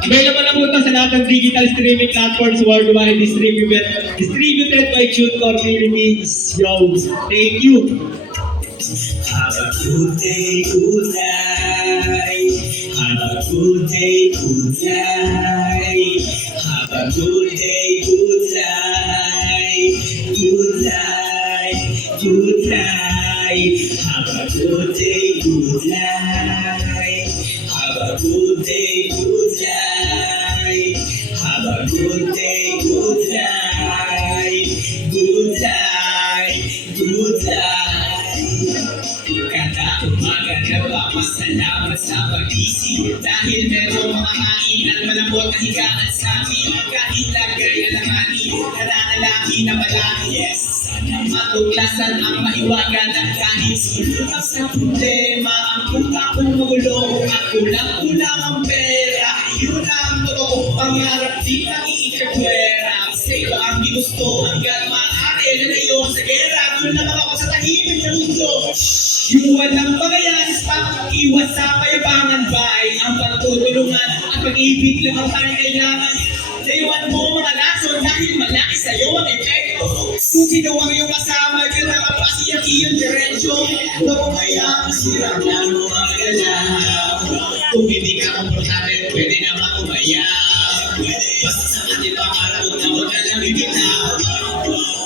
Available na po ito sa lahat ng digital streaming platforms worldwide, distributed by TuneCore Philippines. Yo, thank you. Have a good day, good night. Have a good day, good night. Have a good day, good night. Good night, good night. Have a good day, good night. Have a good day, good night. Have a good day, good night. Good night, good night. Kada umaga nagpapasalamat sa pag-isip dahil merong mga kainan malambot na higaan sa amin. Kahit lagay alanganin, naranalaki na malaki. Yes, sana matuklasan ang maiwagan at kahit sulong sa problema. Ang puta kong magulo at kulang-kulang ang pera. Yun ang totoo, pangarap di kang iikagwera. Sa'yo ang di gusto hanggang maaari lalayo sa gera. Doon lang ako sa tahimik na mundo. Yung walang pagayas pa, iwas sa payabangan ba ay ang pagtutulungan at pag-ibig lang ang tayong kailangan. Layuan mo mga lason dahil malaki sa'yo ang epekto. Kung sino ang iyong kasama, kaya nakapasiyak iyong diretsyo. Huwag mo kaya masirang lang mo ang galaw. Kung hindi ka komportable, pwede naman umayaw. Basta sa atin pangarap na huwag ka lang ibitaw.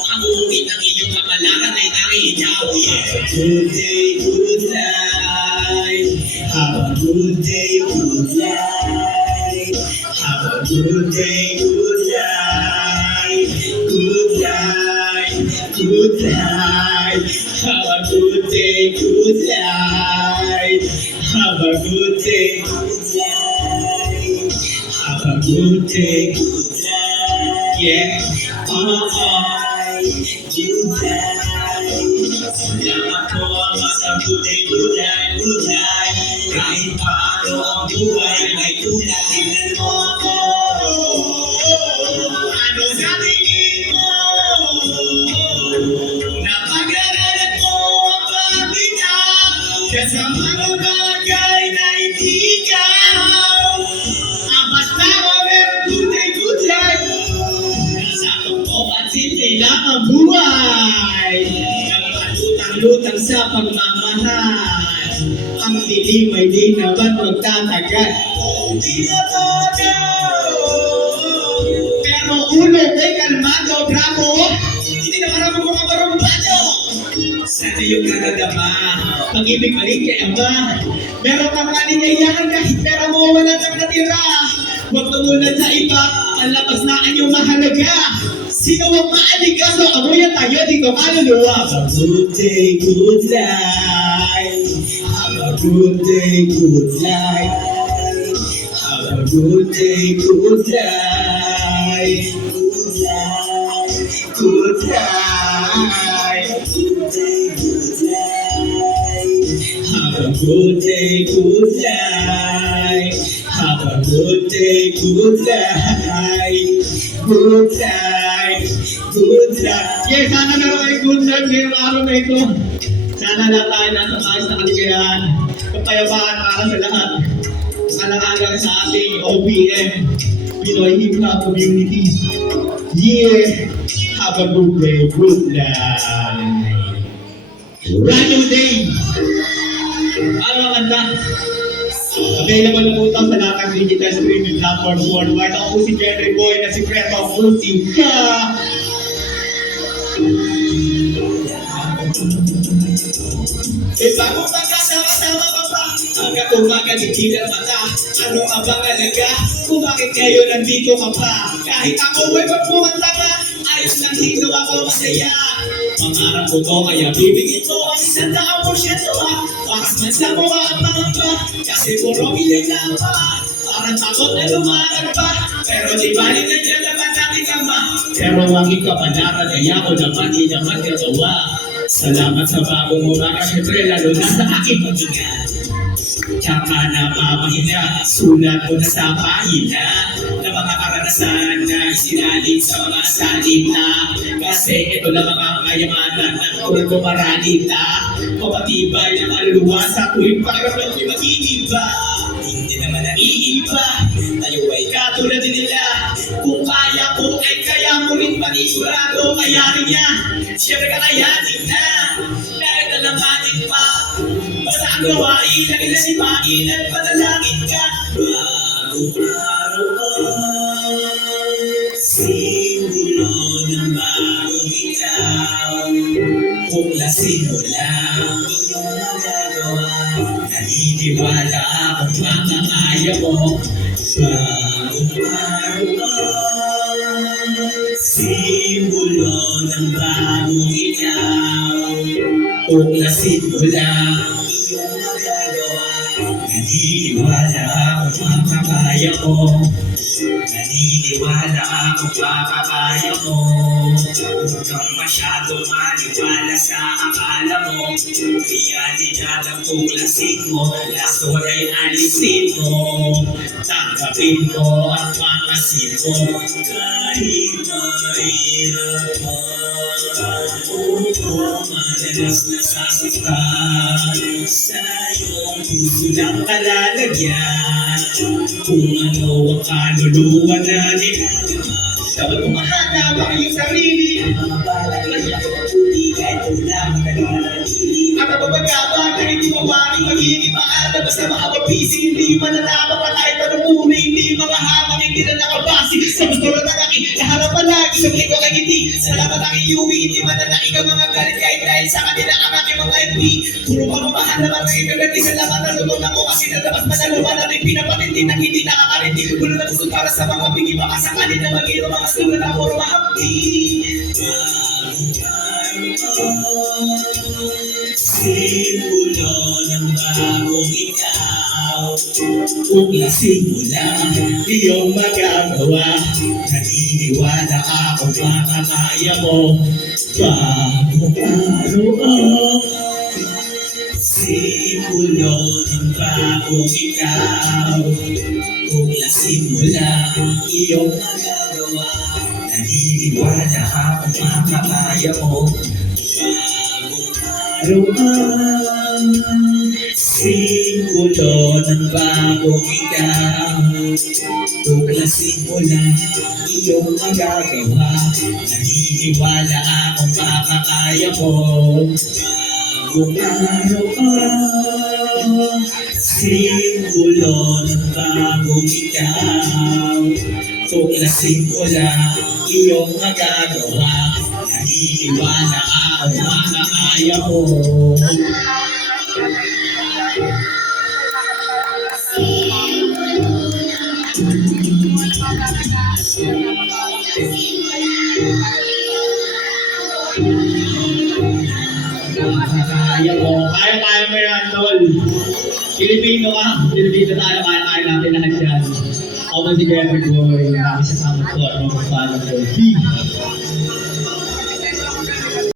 Ang uungit ng iyong kamalaran ay nakihiyaw. Good day, good night. Have a good day, good night. Have a good day, good night. Good night, good night. Have a good day, good night. Have a good day, good night. Have a good day, good night. Yeah. Good night. Salamat po ang good day, good night, good night. Kahit paano ang buhay may tulad, tingnan mo ako. Ano sa tingin mo? Napag-aralan mo ang pag-bitaw sa mga bagay na hindi ikaw. Ang basta ko meron good day, good night. Nasa tungkol at simple lang ang buhay. Lutang sa pagmamahal. Ang dilim ay di naman magtatagal. Di na todo. Pero ulo ay kalmado, bravo. Hindi na marami mga barumpado. Sana yung nagadama, pag-ibig mali kay Ama. Meron kang kaligayahan kahit pera mo wala nang natira. Huwag tumulad sa iba, ang labas na anyong mahalaga. Sino ang maaligaso? Amoy tayo dito kaluluwa. Have a good day, good night. Have a good day, good night. Have a good day, good night. Good night, good night. Good day, good night. Have a good day, good night. Have a good day, good night. Good night, good night. Yes, sana meron kayo good night ngayong araw na ito. Sana lahat tayo nasa maayos na kaligayahan. Kapayapaan para sa lahat. Alang-alang sa ating OPM, Pinoy Hip Hop Community. Yeah, have a good day, good night. Brand new day. Ano ang kanta? Available na po ito sa lahat ng digital streaming platforms worldwide. Ako po si Jerry Boy na sikreto ang musika. Bago magkasama-sama ka pa, hanggang umaga hindi na mata. Ano ang bang alaga? Kung bakit ngayon nandito ka pa? Kahit ako ay magpumanta ka, ayos lang dito ako masaya. Pangarap ko to, kaya bibigyan ko ang 100% Bakas man sa mukha at pangamba, kasi puro ilan lang pa. Parang takot na lumakan pa, pero di ba rin nandiyan naman natin ama. Pero wag ikapanaran, kaya ko naman di naman gagawa. Salamat sa bago mo mga syempre, lalo na sa aking paghinga. Tsaka napapahina, sulat ko na sa pahina na mga karanasan na isinaling sa mga salita. Kasi ito lang ang kayamanan ng tulad ko maralita. Kapatibay ng kaluluwa sa tuwing pagkaroon ko'y mag-iiba. Hindi naman naiiba. panigurado, kayanin niya. Siyempre kakayanin na, kahit alamanin pa. Basta ang gawain, lagi na sipain at panalangin ka. Bagong araw simbolo ng bagong ikaw. Tuklasin mo lang iyong magagawa. Naniniwala akong makakaya mo. Bagong araw, simbolo ng bagong ikaw. Tuklasin mo lang iyong magagawa. Naniniwala akong makakaya mo. Naniniwala akong makakaya mo. Huwag kang masyado maniwala sa akala mo. Realidad ang tuklasin mo, lason ay alisin mo. Tanggapin mo ang pangasin mo. Kahit mahirap man, oo, madalas nasasaktan. Sa iyong puso lang kalalagyan. Kung ano ang kaluluwa na nilagaan. Dapat umahanap ang iyong sarili. Mga balak na siya mabuti kahit wala ang naglalagili. Ang kapabagabag na hindi mawaring magiging maada. Basta makapag-busy, hindi mananapang at kahit anong muna. Hindi makahamak, hindi na nakabasi. Sa gusto na nakaki, naharap palagi. Sa mga kay ngiti, salamat ang iuwi. Hindi mananaki ka mga galit kahit dahil sa kanila ang aking mga FB. Puro pamamahal naman ang ibigati. Salamat na luto na ko kasi nalabas malaluman natin pinapatindi ng hindi nakakarindi. Gulo na gusto para sa mga bigi. Baka sakali na mag-iro mga sulat na puro mahampi. Simbolo ng bagong ikaw. Tuklasin mo lang iyong magagawa. Naniniwala ako makakaya mo. Bagong araw, simbolo ng bagong ikaw. Tuklasin mo lang iyong magagawa. Naniniwala ako makakaya mo. Bagong araw, simbolo ng bagong ikaw. Tuklasin mo lang iyong magagawa. Naniniwala akong makakaya mo. Bagong araw, simbolo ng bagong ikaw. Tuklasin mo lang iyong magagawa. Naniniwala akong makakaya mo. Kaya mo. Kaya mo yan, tol. Pilipino ka. Pilipino tayo. Kaya natin lahat yan. Ako si Jeffrey Boy. Nakisasama ko at mga kasama ko.